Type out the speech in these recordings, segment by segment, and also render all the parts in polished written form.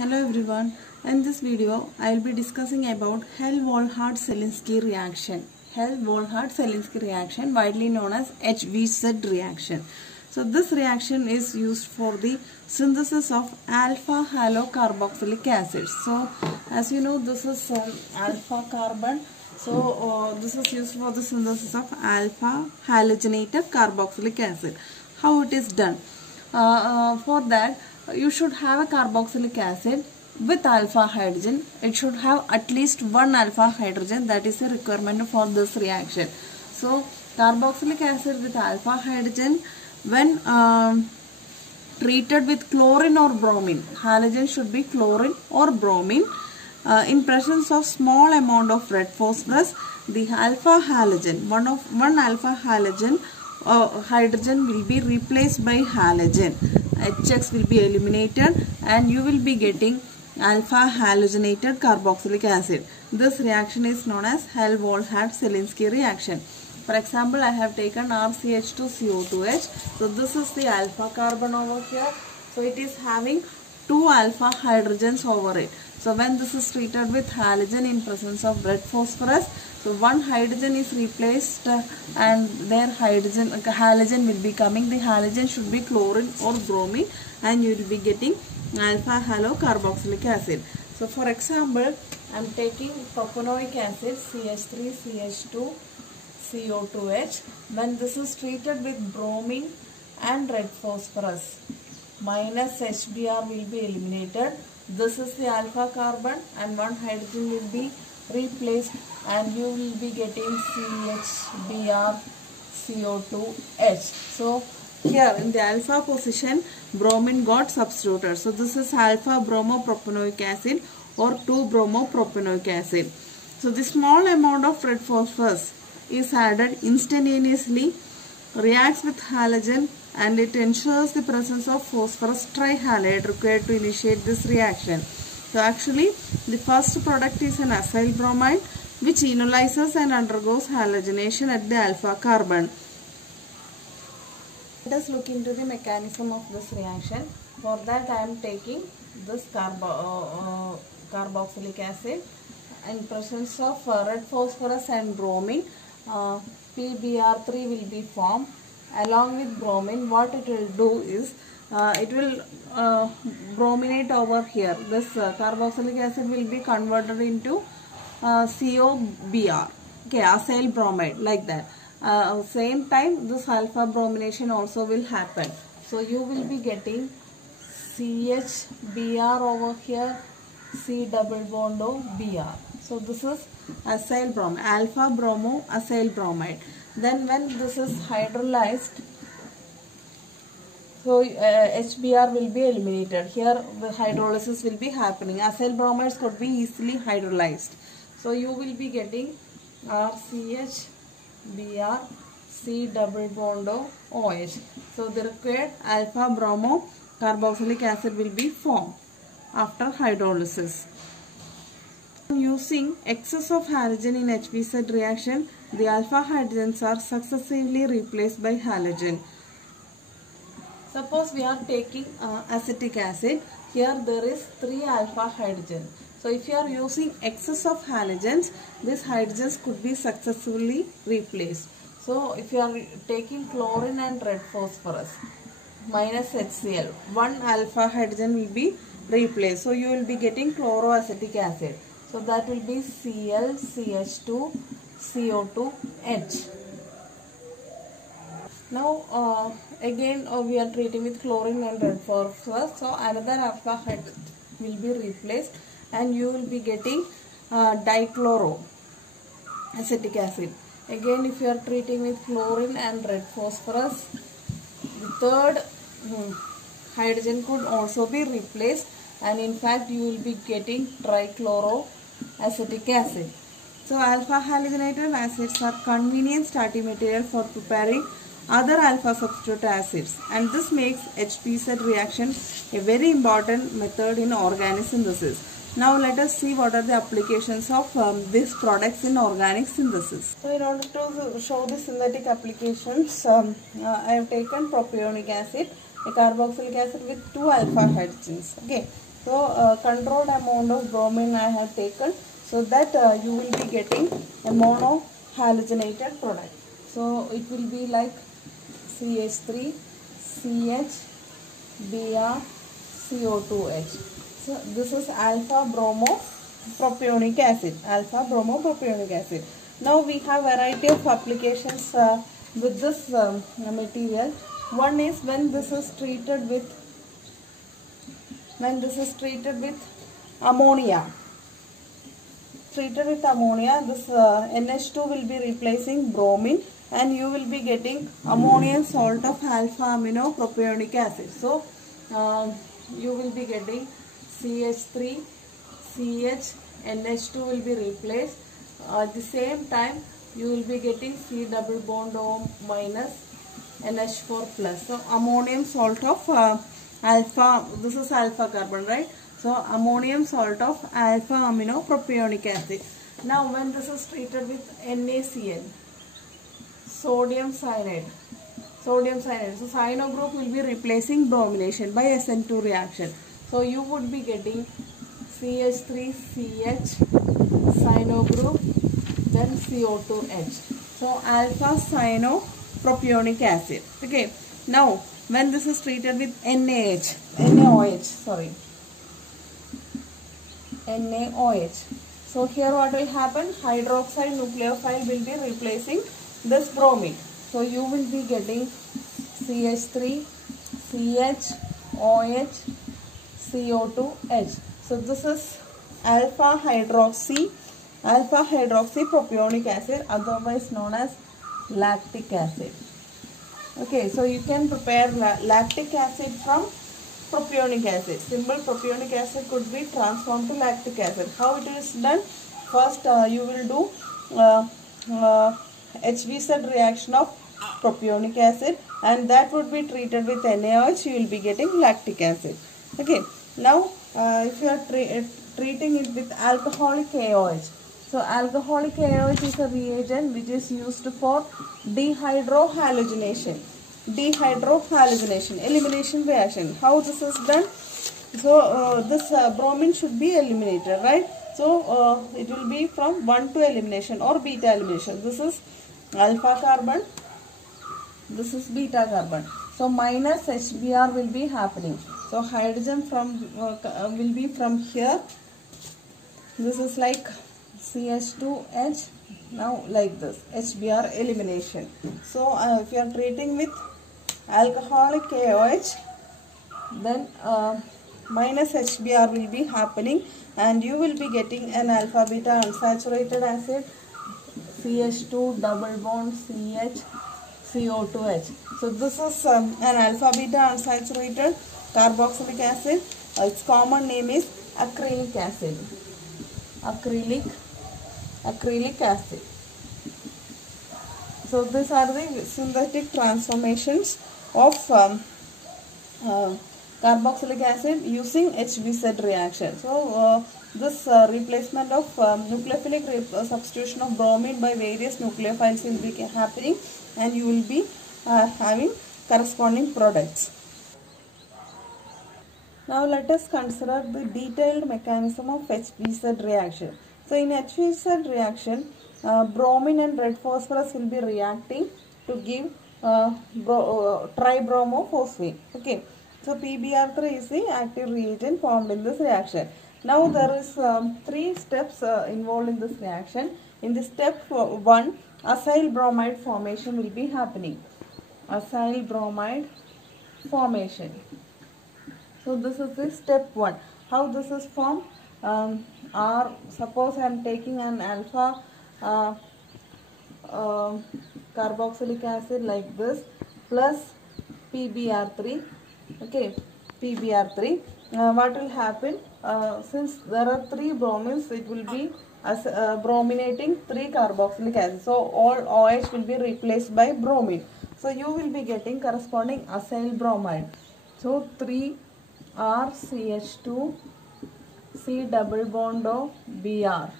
Hello everyone. In this video, I will be discussing about Hell-Volhard-Zelinsky reaction. Hell-Volhard-Zelinsky reaction, widely known as HVZ reaction. So this reaction is used for the synthesis of alpha halocarboxylic acid. So as you know, this is alpha carbon. So this is used for the synthesis of alpha halogenated carboxylic acid. How it is done? For that, you should have a carboxylic acid with alpha hydrogen. It should have at least one alpha hydrogen. That is a requirement for this reaction. So carboxylic acid with alpha hydrogen, when treated with chlorine or bromine, halogen should be chlorine or bromine, in presence of small amount of red phosphorus, the alpha halogen, one alpha halogen hydrogen will be replaced by halogen. HX will be eliminated and you will be getting alpha halogenated carboxylic acid. This reaction is known as Hell-Volhard-Zelinsky reaction. For example, I have taken RCH2CO2H. So this is the alpha carbon over here. So it is having two alpha hydrogens over it. So when this is treated with halogen in presence of red phosphorus, so one hydrogen is replaced and their halogen will be coming. The halogen should be chlorine or bromine and you will be getting alpha halocarboxylic acid. So for example, I am taking propanoic acid CH3CH2 CO2H. When this is treated with bromine and red phosphorus, minus HBr will be eliminated. This is the alpha carbon and one hydrogen will be replaced and you will be getting CHBr CO2H. So here in the alpha position, bromine got substituted. So this is alpha bromopropanoic acid or 2-bromopropanoic acid. So the small amount of red phosphorus is added instantaneously, reacts with halogen, and it ensures the presence of phosphorus trihalide required to initiate this reaction. So actually the first product is an acyl bromide which enolizes and undergoes halogenation at the alpha carbon. Let us look into the mechanism of this reaction. For that I am taking this carboxylic acid. In presence of red phosphorus and bromine, PBr3 will be formed. Along with bromine, what it will do is it will brominate over here. This carboxylic acid will be converted into COBr, okay, acyl bromide, like that. Same time this alpha bromination also will happen. So you will be getting CHBr over here, C double bond O Br. So this is acyl bromide, alpha bromo acyl bromide. Then when this is hydrolyzed, so HBr will be eliminated. Here the hydrolysis will be happening. Acyl bromides could be easily hydrolyzed. So you will be getting RCHBr C double bond O OH. So the required alpha bromo carboxylic acid will be formed after hydrolysis. Using excess of halogen in HVZ reaction, the alpha hydrogens are successively replaced by halogen. Suppose we are taking acetic acid. Here there is 3 alpha hydrogen. So if you are using excess of halogens, these hydrogens could be successfully replaced. So if you are taking chlorine and red phosphorus minus HCl, one alpha hydrogen will be replaced. So you will be getting chloroacetic acid. So that will be ClCH2 CO2H. Now again we are treating with chlorine and red phosphorus. So another alpha hydrogen will be replaced and you will be getting dichloroacetic acid. Again if you are treating with chlorine and red phosphorus, the third hydrogen could also be replaced and in fact you will be getting trichloroacetic acid. So alpha halogenated acids are convenient starting material for preparing other alpha substitute acids, and this makes HVZ reaction a very important method in organic synthesis. Now let us see what are the applications of these products in organic synthesis. So in order to show the synthetic applications, I have taken propionic acid. a carboxylic acid with 2 alpha hydrogens. Okay, so controlled amount of bromine I have taken, so that you will be getting a mono halogenated product. So it will be like CH3, CH, Br, CO2H. So this is alpha bromo propionic acid. Alpha bromo propionic acid. Now we have variety of applications with this material. One is when this is treated with ammonia. Treated with ammonia, this NH2 will be replacing bromine, and you will be getting ammonium salt of alpha amino propionic acid. So you will be getting CH3, CH, NH2 will be replaced. At the same time, you will be getting C double bond O minus NH4 plus. So ammonium salt of alpha, this is alpha carbon, right? So ammonium salt of alpha amino propionic acid. Now when this is treated with NaCl, sodium cyanide. So cyano group will be replacing bromination by SN2 reaction. So you would be getting CH3CH cyano group, then CO2H. So alpha cyano propionic acid. Okay. Now when this is treated with NaOH. So here what will happen? Hydroxide nucleophile will be replacing this bromine. So you will be getting CH3, CH, OH, CO2H. So this is alpha hydroxy propionic acid, otherwise known as lactic acid. Okay, so you can prepare lactic acid from propionic acid. Simple propionic acid could be transformed to lactic acid. How it is done? First you will do HVZ reaction of propionic acid, and that would be treated with NaOH. You will be getting lactic acid. Okay. Now if you are treating it with alcoholic AOH. So alcoholic AOH is a reagent which is used for dehydrohalogenation, elimination reaction. How this is done? So this bromine should be eliminated, right? So it will be from 1 to elimination or beta elimination. This is alpha carbon, this is beta carbon. So minus HBr will be happening. So hydrogen will be from here. This is like CH2H. Now like this, HBr elimination. So if you are treating with alcoholic AOH, then minus HBr will be happening, and you will be getting an alpha beta unsaturated acid, CH2 double bond CH, CO2H. So this is an alpha beta unsaturated carboxylic acid. Its common name is acrylic acid. Acrylic acid. So these are the synthetic transformations of carboxylic acid using HVZ reaction. So this replacement of nucleophilic substitution of bromine by various nucleophiles will be happening, and you will be having corresponding products. Now let us consider the detailed mechanism of HVZ reaction. So in HVZ reaction, bromine and red phosphorus will be reacting to give tribromophosphine. Okay. So PBr3 is the active reagent formed in this reaction. Now there is 3 steps involved in this reaction. In the step 1, acyl bromide formation will be happening. Acyl bromide formation. So this is the step 1. How this is formed? Suppose I am taking an alpha carboxylic acid like this plus PBr3. Okay, PBr3. What will happen? Since there are 3 bromines, it will be brominating 3 carboxylic acid. So all OH will be replaced by bromine. So you will be getting corresponding acyl bromide. So 3RCH2 C double bond of Br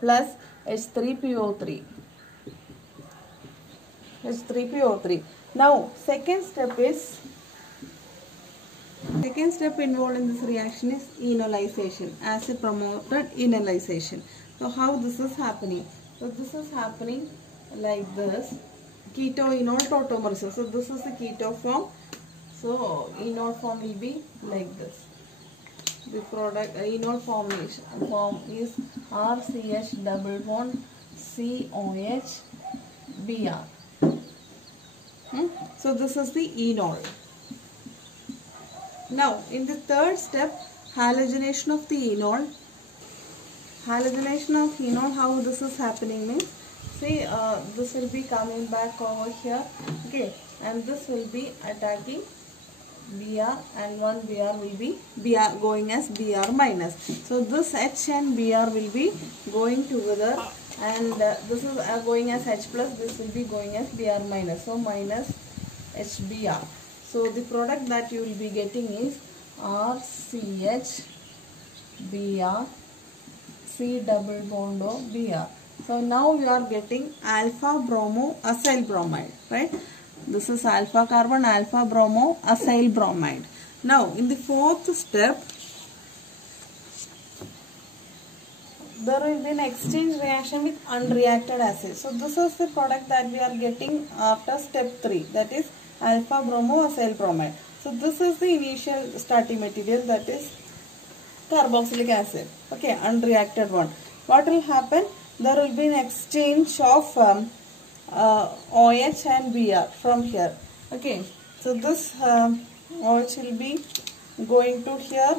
plus H3PO3. Now second step involved in this reaction is enolization, acid promoted enolization. So how this is happening? So this is happening like this. Keto-enol tautomers. So this is the keto form. So enol form will be like this. The product enol form is RCH double bond COH Br. So this is the enol. Now in the third step, halogenation of the enol. Halogenation of enol, how this is happening means, see this will be coming back over here, okay, and this will be attacking Br, and one Br will be Br going as Br minus. So this H and Br will be going together, and this is going as H plus, this will be going as Br minus, so minus HBr. So the product that you will be getting is RCH Br C double bond O Br. So now you are getting alpha bromo acyl bromide, right? This is alpha carbon, alpha bromo acyl bromide. Now in the fourth step, there will be an exchange reaction with unreacted acid. So this is the product that we are getting after step 3, that is alpha bromo acyl bromide. So this is the initial starting material, that is carboxylic acid, okay, unreacted one. What will happen? There will be an exchange of OH and Br from here, okay. So this OH will be going to here,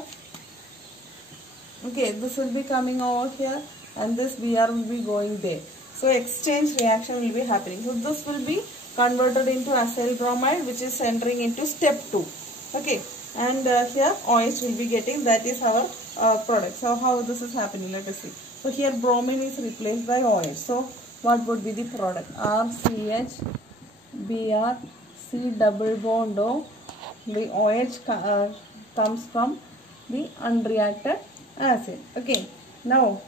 okay, this will be coming over here, and this Br will be going there. So exchange reaction will be happening. So this will be converted into acyl bromide, which is entering into step 2, okay, and here OH will be getting, that is our product. So how this is happening, let us see. So here bromine is replaced by OH. So what would be the product? RCH Br C double bond O. The OH comes from the unreacted acid, okay. Now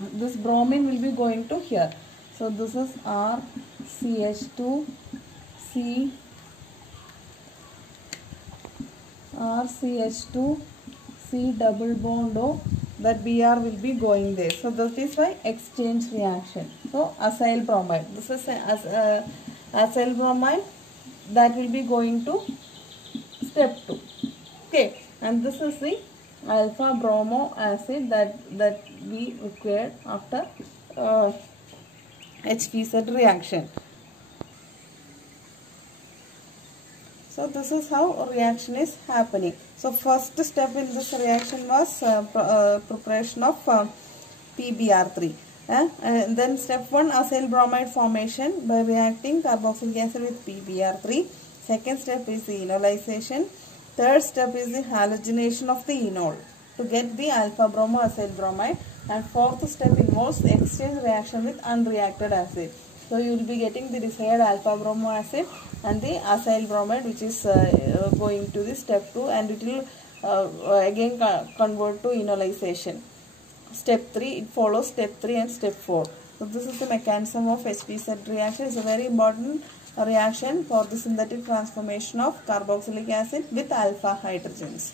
this bromine will be going to here. So this is RCH2 C RCH2 C double bond O, that Br will be going there. So that is why exchange reaction. So acyl bromide, this is acyl bromide that will be going to step 2, okay, and this is the alpha bromo acid that we required after HVZ reaction. So this is how reaction is happening. So first step in this reaction was preparation of PBr3. And then step 1, acyl bromide formation by reacting carboxylic acid with PBr3. Second step is the enolization. Third step is the halogenation of the enol to get the alpha bromo acyl bromide. And fourth step involves the exchange reaction with unreacted acid. So you will be getting the desired alpha bromo acid and the acyl bromide, which is going to the step 2, and it will again convert to enolization. Step 3, it follows step 3 and step 4. So this is the mechanism of HVZ reaction. It's a very important reaction for the synthetic transformation of carboxylic acid with alpha hydrogens.